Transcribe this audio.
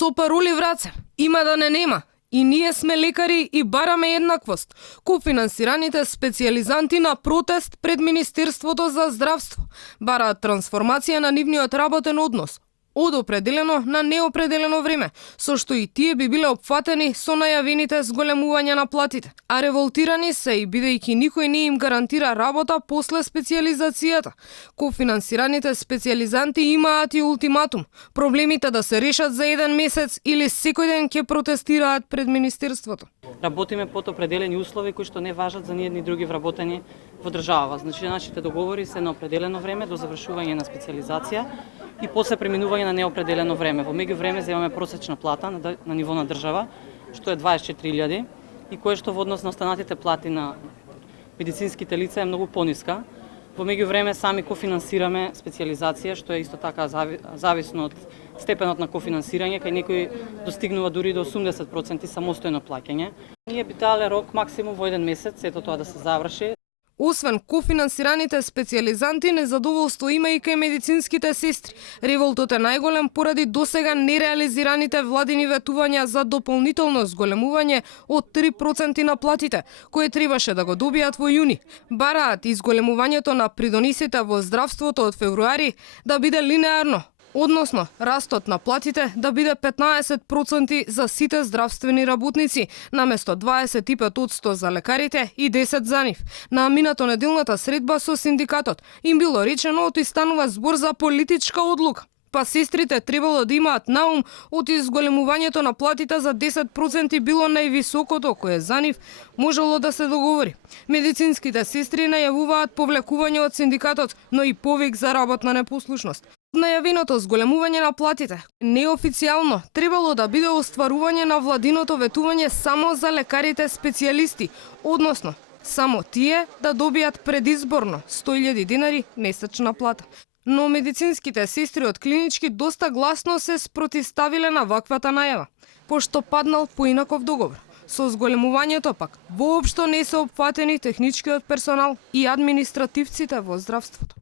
Со пароли в раце, има да не нема. И ние сме лекари и бараме еднаквост. Кофинансираните специјализанти на протест пред Министерството за здравство бараат трансформација на нивниот работен однос од определено на неопределено време, со што и тие би биле опфатени со најавените зголемувања на платите. А револтирани се и бидејќи никој не им гарантира работа после специјализацијата. Кофинансираните специјализанти имаат и ултиматум: проблемите да се решат за еден месец или секој ден ќе протестираат пред Министерството. Работиме под определени услови кои што не важат за ниедни други вработени во држава. Значи, нашите договори се на определено време до завршување на специјализација и после преминување на неопределено време. Во меѓувреме земаме просечна плата на ниво на држава, што е 24.000 и кое што во однос на останатите плати на медицинските лица е многу пониска. Во меѓувреме сами кофинансираме специјализација, што е исто така зависно од степенот на кофинансирање, кај некои достигнува дури до 80% самостојно плаќање. Ние би дале рок максимум во еден месец, сето тоа да се заврши. Освен кофинансираните специјализанти, незадоволство има и кај медицинските сестри. Револтот е најголем поради досега нереализираните владини ветувања за дополнително зголемување од 3% на платите, кои требаше да го добијат во јуни. Бараат изголемувањето на придонесите во здравството од февруари да биде линеарно, односно растот на платите да биде 15% за сите здравствени работници, наместо 25% за лекарите и 10% за нив. На минато неделната средба со синдикатот им било речено оти станува збор за политичка одлука. Па сестрите требало да имаат на ум од изголемувањето на платите за 10% било највисокото кое за нив можело да се договори. Медицинските сестри најавуваат повлекување од синдикатот, но и повик за работна непослушност. Најавеното зголемување на платите неофицијално требало да биде остварување на владиното ветување само за лекарите специјалисти, односно само тие да добијат предизборно 100.000 денари месечна плата. Но медицинските сестри од клинички доста гласно се спротивставиле на ваквата најава, пошто паднал поинаков договор. Со зголемувањето пак воопшто не се опфатени техничкиот персонал и административците во здравството.